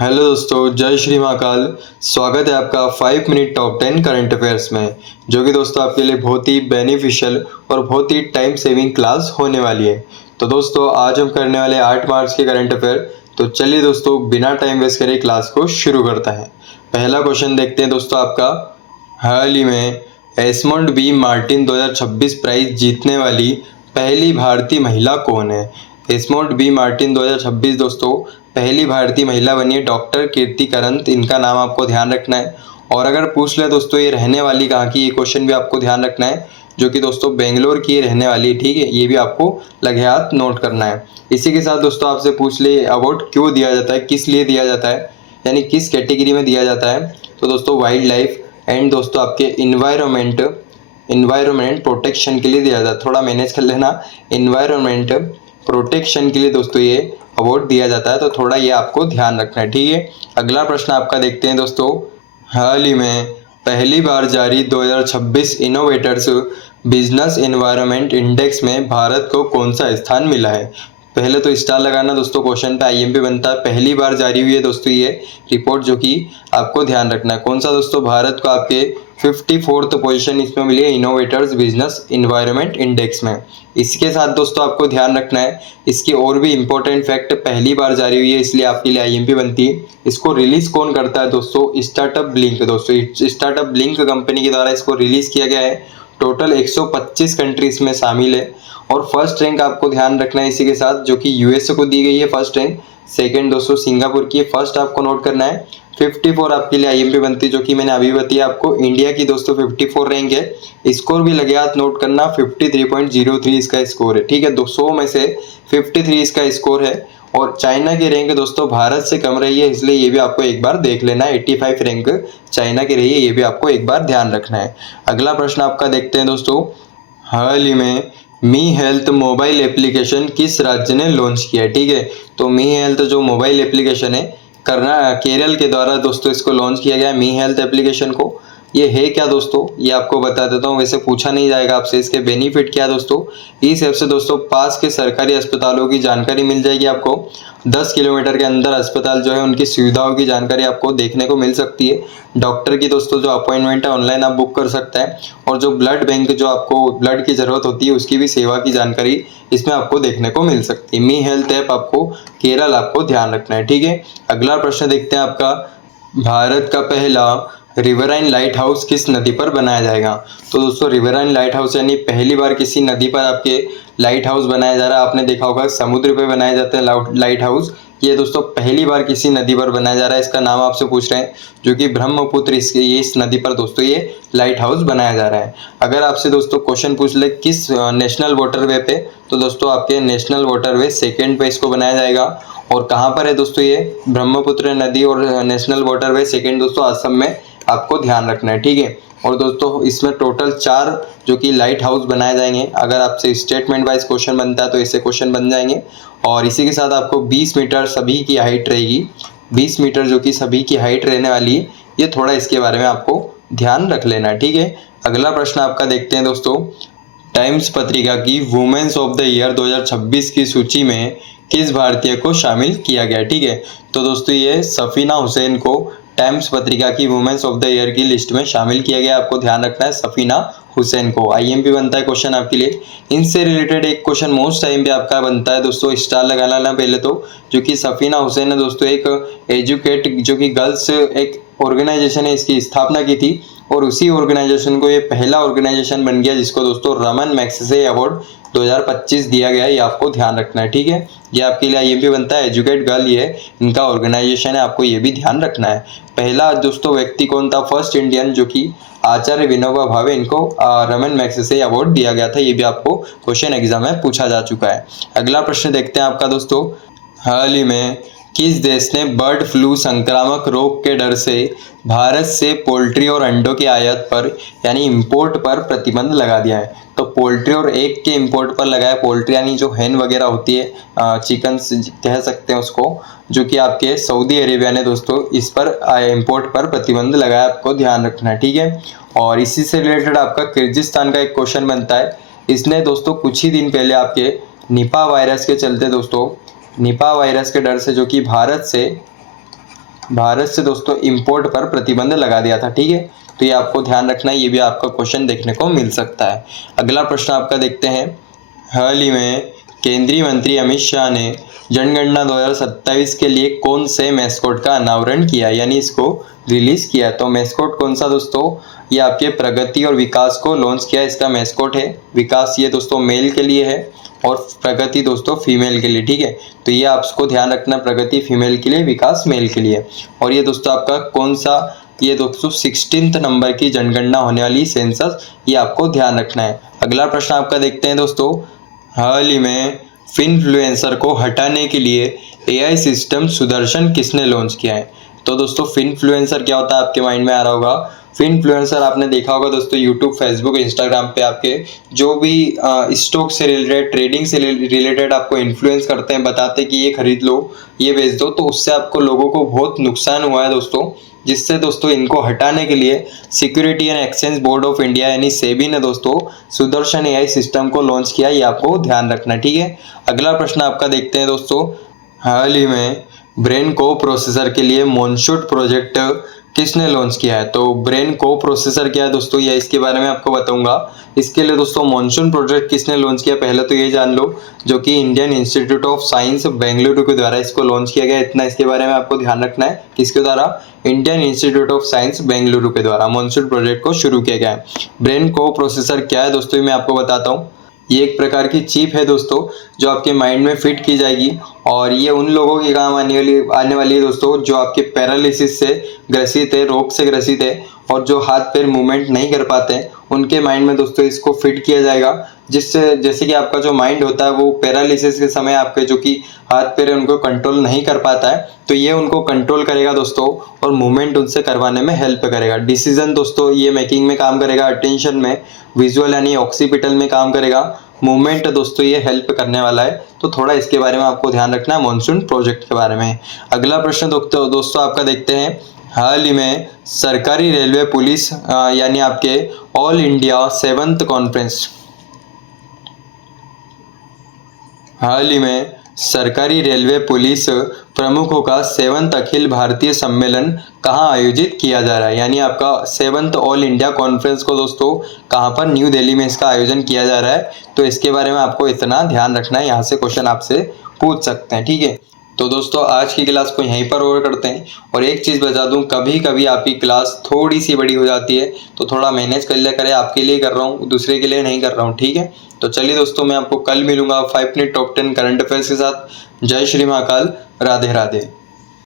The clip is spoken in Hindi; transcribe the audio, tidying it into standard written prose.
हेलो दोस्तों, जय श्री महाकाल। स्वागत है आपका 5 मिनट टॉप 10 करंट अफेयर्स में, जो कि दोस्तों आपके लिए बहुत ही बेनिफिशियल और बहुत ही टाइम सेविंग क्लास होने वाली है। तो दोस्तों आज हम करने वाले 8 मार्च के करंट अफेयर। तो चलिए दोस्तों बिना टाइम वेस्ट करे क्लास को शुरू करता है। पहला क्वेश्चन देखते हैं दोस्तों आपका। हाल ही में एस्मोंड बी मार्टिन 2026 प्राइज जीतने वाली पहली भारतीय महिला कौन है? एस्मोंड बी मार्टिन 2026 दोस्तों पहली भारतीय महिला बनी है डॉक्टर कीर्ति करंत, इनका नाम आपको ध्यान रखना है। और अगर पूछ ले दोस्तों ये रहने वाली कहाँ की, ये क्वेश्चन भी आपको ध्यान रखना है, जो कि दोस्तों बेंगलोर की रहने वाली है। ठीक है, ये भी आपको लगे हाथ नोट करना है। इसी के साथ दोस्तों आपसे पूछ ले अवार्ड क्यों दिया जाता है, किस लिए दिया जाता है, यानी किस कैटेगरी में दिया जाता है। तो दोस्तों वाइल्ड लाइफ एंड दोस्तों आपके इन्वायरमेंट प्रोटेक्शन के लिए दिया जाता है। थोड़ा मैनेज कर लेना, इन्वायरमेंट प्रोटेक्शन के लिए दोस्तों ये अवार्ड दिया जाता है, तो थोड़ा ये आपको ध्यान रखना है। ठीक है, अगला प्रश्न आपका देखते हैं दोस्तों। हाल ही में पहली बार जारी 2026 इनोवेटर्स बिजनेस एनवायरनमेंट इंडेक्स में भारत को कौन सा स्थान मिला है? पहले तो स्टार लगाना दोस्तों, क्वेश्चन पे आईएमपी बनता है। पहली बार जारी हुई है दोस्तों ये रिपोर्ट, जो कि आपको ध्यान रखना है कौन सा दोस्तों। भारत को आपके 54th पोजीशन इसमें मिली है इनोवेटर्स बिजनेस इन्वायरमेंट इंडेक्स में। इसके साथ दोस्तों आपको ध्यान रखना है, इसकी और भी इंपॉर्टेंट फैक्ट पहली बार जारी हुई है इसलिए आपके लिए आईएमपी बनती है। इसको रिलीज कौन करता है दोस्तों? स्टार्टअप ब्लिंक दोस्तों, स्टार्टअप ब्लिंक कंपनी के द्वारा इसको रिलीज किया गया है। टोटल 125 कंट्रीज में शामिल है। और फर्स्ट रैंक आपको ध्यान रखना है इसी के साथ, जो कि यूएसए को दी गई है फर्स्ट रैंक। सेकंड दोस्तों सिंगापुर की, फर्स्ट आपको नोट करना है। 54 आपके लिए आईएमपी बनती है, जो कि मैंने अभी बताया आपको। इंडिया की दोस्तों 54 रैंक है। स्कोर भी लगे हाथ नोट करना, 53.03 इसका स्कोर है। ठीक है, 200 में से 53 इसका स्कोर है। और चाइना की रैंक दोस्तों भारत से कम रही है, इसलिए ये भी आपको एक बार देख लेना है। 85 रैंक चाइना की रही है, ये भी आपको एक बार ध्यान रखना है। अगला प्रश्न आपका देखते हैं दोस्तों। हाल ही में मी हेल्थ मोबाइल एप्लीकेशन किस राज्य ने लॉन्च किया है? ठीक है, तो मी हेल्थ जो मोबाइल एप्लीकेशन है केरल के द्वारा दोस्तों इसको लॉन्च किया गया है, मी हेल्थ एप्लीकेशन को। ये है क्या दोस्तों, ये आपको बता देता हूँ। वैसे पूछा नहीं जाएगा आपसे, इसके बेनिफिट क्या है दोस्तों। इस ऐप से दोस्तों पास के सरकारी अस्पतालों की जानकारी मिल जाएगी आपको। 10 किलोमीटर के अंदर अस्पताल जो है उनकी सुविधाओं की जानकारी आपको देखने को मिल सकती है। डॉक्टर की दोस्तों जो अपॉइंटमेंट है ऑनलाइन आप बुक कर सकते हैं। और जो ब्लड बैंक, जो आपको ब्लड की जरूरत होती है, उसकी भी सेवा की जानकारी इसमें आपको देखने को मिल सकती है। मी हेल्थ ऐप आपको केरल आपको ध्यान रखना है। ठीक है, अगला प्रश्न देखते हैं आपका। भारत का पहला रिवराइन लाइट हाउस किस नदी पर बनाया जाएगा? तो दोस्तों रिवराइन लाइट हाउस यानी पहली बार किसी नदी पर आपके लाइट हाउस बनाया जा रहा है। आपने देखा होगा समुद्र पे बनाए जाते हैं लाइट हाउस, ये दोस्तों पहली बार किसी नदी पर बनाया जा रहा है। इसका नाम आपसे पूछ रहे हैं, जो कि ब्रह्मपुत्र इस नदी पर दोस्तों ये लाइट हाउस बनाया जा रहा है। अगर आपसे दोस्तों क्वेश्चन पूछ ले किस नेशनल वाटरवे पे, तो दोस्तों आपके नेशनल वाटरवे सेकेंड पे इसको बनाया जाएगा। और कहाँ पर है दोस्तों ये ब्रह्मपुत्र नदी और नेशनल वाटरवे सेकेंड दोस्तों असम में आपको ध्यान रखना है। ठीक है, और दोस्तों इसमें टोटल 4 जो कि लाइट हाउस बनाए जाएंगे। अगर आपसे स्टेटमेंट वाइज क्वेश्चन बनता है तो ऐसे क्वेश्चन बन जाएंगे। और इसी के साथ आपको 20 मीटर सभी की हाइट रहेगी, 20 मीटर जो कि सभी की हाइट रहने वाली है। ये थोड़ा इसके बारे में आपको ध्यान रख लेना है। ठीक है, अगला प्रश्न आपका देखते हैं दोस्तों। टाइम्स पत्रिका की वुमेन्स ऑफ द ईयर 2026 की सूची में किस भारतीय को शामिल किया गया? ठीक है, तो दोस्तों ये सफीना हुसैन को टाइम्स पत्रिका की वुमेन्स ऑफ द ईयर की लिस्ट में शामिल किया गया। आपको ध्यान रखना है सफीना हुसैन को। आईएमपी बनता है क्वेश्चन आपके लिए। इनसे रिलेटेड एक क्वेश्चन मोस्ट टाइम पे आपका बनता है दोस्तों, स्टार लगा लेना पहले तो। जो कि सफीना हुसैन ने दोस्तों एक एजुकेट जो कि गर्ल्स एक ऑर्गेनाइजेशन है, इसकी स्थापना की थी। और उसी ऑर्गेनाइजेशन को ये पहला ऑर्गेनाइजेशन बन गया जिसको दोस्तों रमन मैग्सेसे अवार्ड 2025 दिया गया। ये आपको ध्यान रखना है। ठीक है, ये आपके लिए आईएमपी बनता है। एजुकेट गर्ल ये इनका ऑर्गेनाइजेशन है, आपको ये भी ध्यान रखना है। पहला दोस्तों व्यक्ति कौन था? फर्स्ट इंडियन, जो कि आचार्य विनोबा भावे, इनको रमन मैग्सेसे अवार्ड दिया गया था। ये भी आपको क्वेश्चन एग्जाम में पूछा जा चुका है। अगला प्रश्न देखते हैं आपका दोस्तों। हाल ही में किस देश ने बर्ड फ्लू संक्रामक रोग के डर से भारत से पोल्ट्री और अंडों के आयात पर यानी इंपोर्ट पर प्रतिबंध लगा दिया है? तो पोल्ट्री और एग के इंपोर्ट पर लगा है। पोल्ट्री यानी जो हैन वगैरह होती है, चिकन कह सकते हैं उसको, जो कि आपके सऊदी अरेबिया ने दोस्तों इस पर इंपोर्ट पर प्रतिबंध लगाया। आपको ध्यान रखना है। ठीक है, और इसी से रिलेटेड आपका किर्गिस्तान का एक क्वेश्चन बनता है। इसने दोस्तों कुछ ही दिन पहले आपके निपा वायरस के चलते दोस्तों, निपा वायरस के डर से जो कि भारत से भारत से दोस्तों इंपोर्ट पर प्रतिबंध लगा दिया था। ठीक है, तो ये आपको ध्यान रखना है, ये भी आपका क्वेश्चन देखने को मिल सकता है। अगला प्रश्न आपका देखते हैं, हाल ही में केंद्रीय मंत्री अमित शाह ने जनगणना 2027 के लिए कौन से मैस्कॉट का अनावरण किया, यानी इसको रिलीज किया। तो मैस्कॉट कौन सा दोस्तों, ये आपके प्रगति और विकास को लॉन्च किया, इसका मैस्कॉट है विकास, ये दोस्तों मेल के लिए है और प्रगति दोस्तों फीमेल के लिए। ठीक है, तो ये आपको ध्यान रखना, प्रगति फीमेल के लिए, विकास मेल के लिए। और ये दोस्तों आपका कौन सा, ये दोस्तों 16 नंबर की जनगणना होने वाली सेंसस, ये आपको ध्यान रखना है। अगला प्रश्न आपका देखते हैं दोस्तों, हाल ही में फिनफ्लुएंसर को हटाने के लिए एआई सिस्टम सुदर्शन किसने लॉन्च किया है। तो दोस्तों फिनफ्लुएंसर क्या होता है आपके माइंड में आ रहा होगा। फिनफ्लुएंसर आपने देखा होगा दोस्तों यूट्यूब, फेसबुक, इंस्टाग्राम पे आपके जो भी स्टॉक से रिलेटेड, ट्रेडिंग से रिलेटेड आपको इन्फ्लुएंस करते हैं, बताते कि ये खरीद लो, ये बेच दो, तो उससे आपको लोगों को बहुत नुकसान हुआ है दोस्तों, जिससे दोस्तों इनको हटाने के लिए security and exchange board of India यानी सेबी ने दोस्तों सुदर्शन एआई सिस्टम को लॉन्च किया, ये आपको ध्यान रखना। ठीक है, अगला प्रश्न आपका देखते हैं दोस्तों, हाल ही में ब्रेन को प्रोसेसर के लिए मॉनशूट प्रोजेक्ट किसने लॉन्च किया है। तो ब्रेन को प्रोसेसर क्या है दोस्तों, ये इसके बारे में आपको बताऊंगा। इसके लिए दोस्तों मॉनसून प्रोजेक्ट किसने लॉन्च किया, पहले तो ये जान लो, जो कि Indian institute of science Bengaluru के द्वारा इसको लॉन्च किया गया। इतना इसके बारे में आपको ध्यान रखना है, किसके द्वारा, Indian institute of science Bengaluru के द्वारा मॉनसून प्रोजेक्ट को शुरू किया गया है। ब्रेन को प्रोसेसर क्या है दोस्तों, मैं आपको बताता हूँ। ये एक प्रकार की चिप है दोस्तों, जो आपके माइंड में फिट की जाएगी, और ये उन लोगों के काम आने वाली है दोस्तों जो आपके पैरालिसिस से ग्रसित है, रोग से ग्रसित है, और जो हाथ पैर मूवमेंट नहीं कर पाते हैं, उनके माइंड में दोस्तों इसको फिट किया जाएगा, जिससे जैसे कि आपका जो माइंड होता है वो पैरालिसिस के समय आपके जो कि हाथ पैर है उनको कंट्रोल नहीं कर पाता है, तो ये उनको कंट्रोल करेगा दोस्तों, और मूवमेंट उनसे करवाने में हेल्प करेगा। डिसीजन दोस्तों ये मेकिंग में काम करेगा, अटेंशन में, विजुअल यानी ऑक्सीपिटल में काम करेगा, मूवमेंट दोस्तों ये हेल्प करने वाला है। तो थोड़ा इसके बारे में आपको ध्यान रखना है, मॉनसून प्रोजेक्ट के बारे में। अगला प्रश्न दोस्तों आपका देखते हैं, हाल ही में सरकारी रेलवे पुलिस यानी आपके ऑल इंडिया 7th कॉन्फ्रेंस, हाल ही में सरकारी रेलवे पुलिस प्रमुखों का 7th अखिल भारतीय सम्मेलन कहाँ आयोजित किया जा रहा है, यानी आपका 7th ऑल इंडिया कॉन्फ्रेंस को दोस्तों कहाँ पर, न्यू दिल्ली में इसका आयोजन किया जा रहा है। तो इसके बारे में आपको इतना ध्यान रखना है, यहाँ से क्वेश्चन आपसे पूछ सकते हैं। ठीक है, तो दोस्तों आज की क्लास को यहीं पर ओवर करते हैं। और एक चीज़ बता दूं, कभी कभी आपकी क्लास थोड़ी सी बड़ी हो जाती है, तो थोड़ा मैनेज कर लिया करें, आपके लिए कर रहा हूँ, दूसरे के लिए नहीं कर रहा हूँ। ठीक है, तो चलिए दोस्तों, मैं आपको कल मिलूंगा 5 मिनट टॉप 10 करंट अफेयर्स के साथ। जय श्री महाकाल, राधे राधे।